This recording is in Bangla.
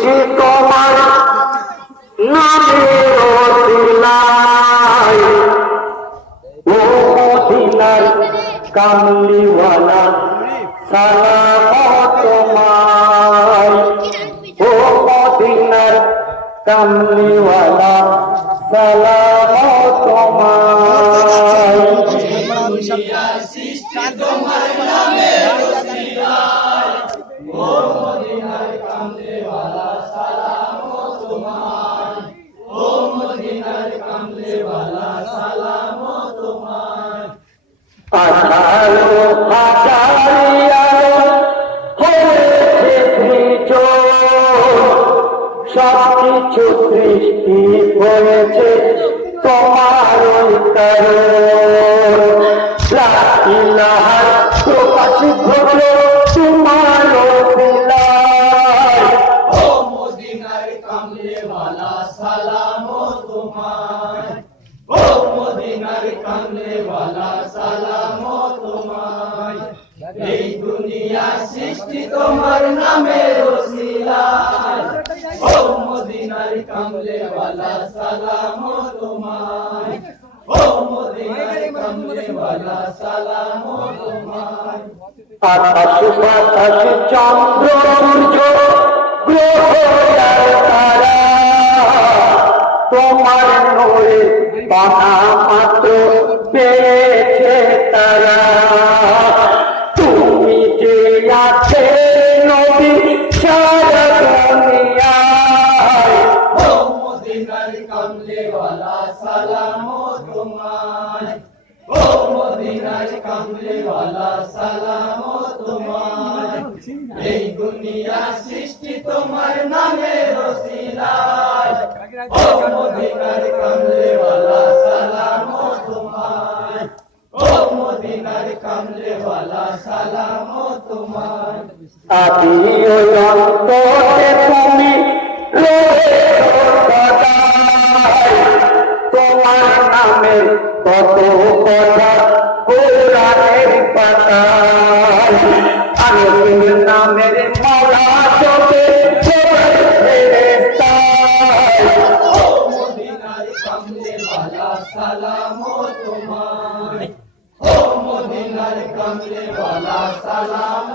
সৃষ্টি তোমার নামের ওসিলায় ও মদিনার কামলিওয়ালা সালাম তোমায় ও মদিনার কামলিওয়ালা সালাম তোমায় সৃষ্টি তোমার নামের ওসিলায় ও মদিনার কামলিওয়ালা সালাম তোমায় ও মদিনার কামলিওয়ালা সালাম তোমায় আঠারো হাজার হয়েছে সবকিছু সৃষ্টি হয়েছে তোমার প্রকাশ ঘটল তোমার ও মদিনার কামলিওয়ালা সালাম তোমায় ও মদিনার কামলিওয়ালা সালাম তোমায় এই দুনিয়া সৃষ্টি তোমার নামের ওসিলায় ও মদিনার কামলিওয়ালা সালাম তোমায় ও মদিনার কামলিওয়ালা সালাম তোমায় আকাশ বাতাস চন্দ্র সূর্য গ্রহ তারা তোমার নূরে বানা মাত্র পেয়েছে তারা তুমি যে আছে নবী সারা দুনিয়ায় ও মদিনার কামলিওয়ালা সালাম তোমায় ও মদিনার কামলিওয়ালা সালাম তোমায় এই দুনিয়া সৃষ্টি তোমার নামের ওসিলায় ও মদিনার কামলিওয়ালা সালাম তোমায় ও মদিনার কামলিওয়ালা সালাম তোমায় আদি অন্তরে তুমি রয়েছো সদাই তোমার নামের কত কথা কোরআনের পাতায় আল্লাহর নামের মালা জপে ও মদিনার কামলিওয়ালা সালাম তোমায় ও মদিনার কামলিওয়ালা সালাম